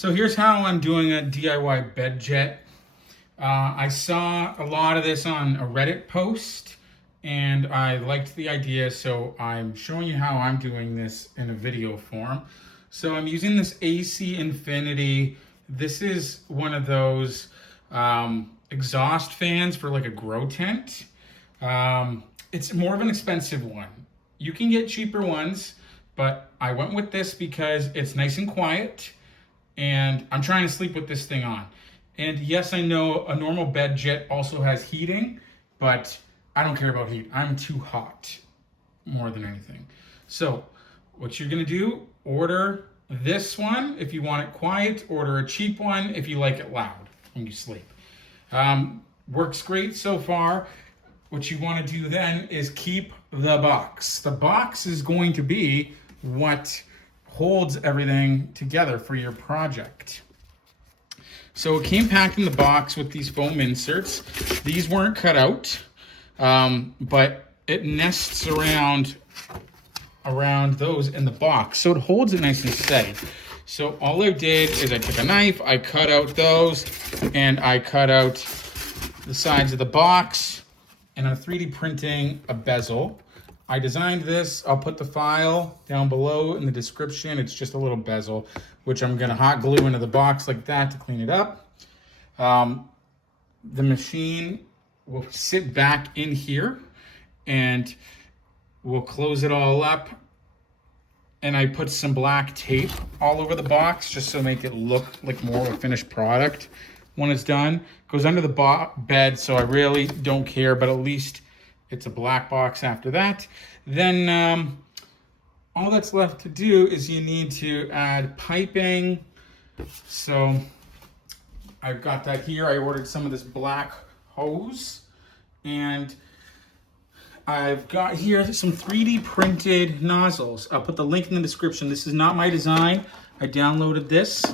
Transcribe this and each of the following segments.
So here's how I'm doing a DIY BedJet. I saw a lot of this on a Reddit post and I liked the idea, so I'm showing you how I'm doing this in a video form. So I'm using this AC Infinity. This is one of those exhaust fans for like a grow tent. It's more of an expensive one. You can get cheaper ones, but I went with this because it's nice and quiet and I'm trying to sleep with this thing on. And yes, I know a normal BedJet also has heating, but I don't care about heat. I'm too hot more than anything. So what you're gonna do, order this one if you want it quiet, order a cheap one if you like it loud when you sleep. Works great so far. What you wanna do then is keep the box. The box is going to be what holds everything together for your project. So it came packed in the box with these foam inserts. These weren't cut out, but it nests around those in the box. So it holds it nice and steady. So all I did is I took a knife, I cut out those, and I cut out the sides of the box, and I'm 3D printing a bezel. I designed this. I'll put the file down below in the description. It's just a little bezel, which I'm gonna hot glue into the box like that to clean it up. The machine will sit back in here and we'll close it all up. And I put some black tape all over the box just to make it look like more of a finished product when it's done. It goes under the bed, so I really don't care, but at least it's a black box after that. Then all that's left to do is you need to add piping. So I've got that here. I ordered some of this black hose, and I've got here some 3D printed nozzles. I'll put the link in the description. This is not my design. I downloaded this.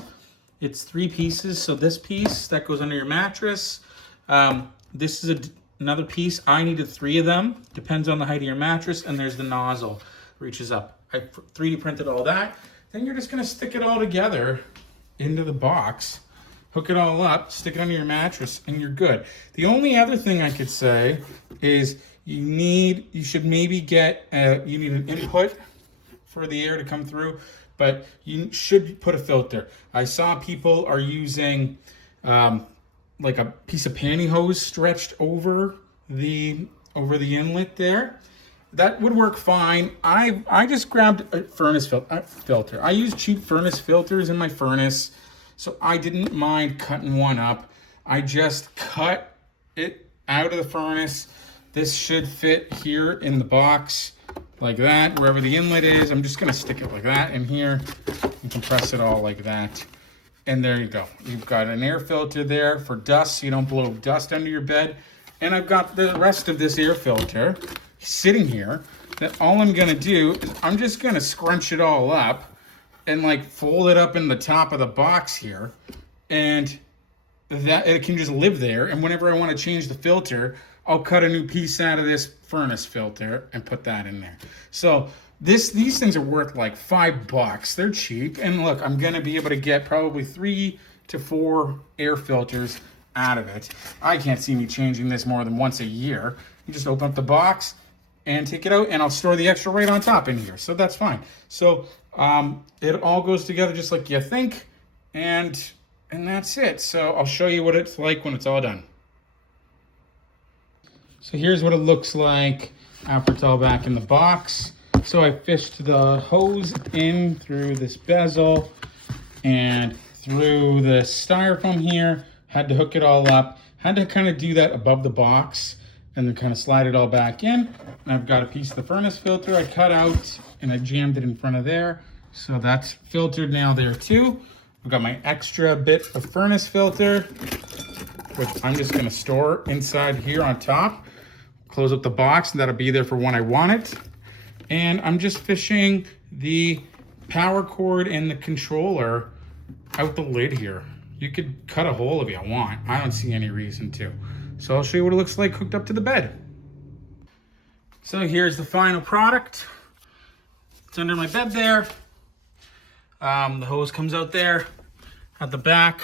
It's 3 pieces. So this piece that goes under your mattress. This is another piece. I needed 3 of them. Depends on the height of your mattress. And there's the nozzle. Reaches up. I 3D printed all that. Then you're just going to stick it all together into the box. Hook it all up. Stick it under your mattress. And you're good. The only other thing I could say is you should maybe get, you need an input for the air to come through. But you should put a filter. I saw people are using like a piece of pantyhose stretched over the inlet there. That would work fine. I just grabbed a furnace filter. I use cheap furnace filters in my furnace, so I didn't mind cutting one up. I just cut it out of the furnace. This should fit here in the box like that, wherever the inlet is. I'm just gonna stick it like that in here and compress it all like that. And there you go. You've got an air filter there for dust, so you don't blow dust under your bed. And I've got the rest of this air filter sitting here that all I'm gonna do is I'm just gonna scrunch it all up and like fold it up in the top of the box here. And that it can just live there. And whenever I wanna change the filter, I'll cut a new piece out of this furnace filter and put that in there. So these things are worth like $5. They're cheap. And look, I'm gonna be able to get probably 3 to 4 air filters out of it. I can't see me changing this more than once a year. You just open up the box and take it out, and I'll store the extra right on top in here. So that's fine. So it all goes together just like you think, and that's it. So I'll show you what it's like when it's all done. So here's what it looks like after it's all back in the box. So I fished the hose in through this bezel and through the styrofoam here. Had to hook it all up. Had to kind of do that above the box and then kind of slide it all back in. And I've got a piece of the furnace filter I cut out and I jammed it in front of there. So that's filtered now there too. I've got my extra bit of furnace filter, which I'm just gonna store inside here on top. Close up the box, and that'll be there for when I want it. And I'm just fishing the power cord and the controller out the lid here. You could cut a hole if you want. I don't see any reason to. So I'll show you what it looks like hooked up to the bed. So here's the final product. It's under my bed there. The hose comes out there. At the back,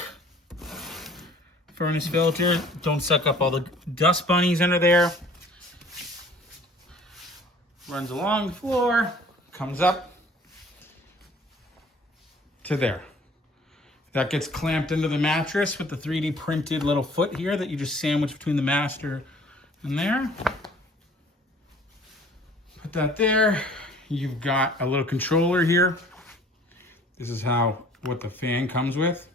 furnace filter. Don't suck up all the dust bunnies under there. Runs along the floor, comes up to there. That gets clamped into the mattress with the 3D printed little foot here that you just sandwich between the master and there. Put that there. You've got a little controller here. This is what the fan comes with.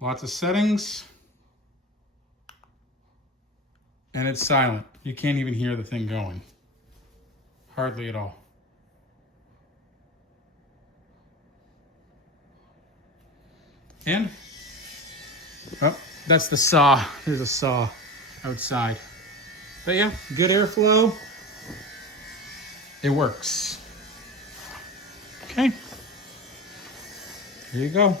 Lots of settings. And it's silent. You can't even hear the thing going. Hardly at all. And, oh, that's the saw. There's a saw outside. But yeah, good airflow. It works. Okay. Here you go.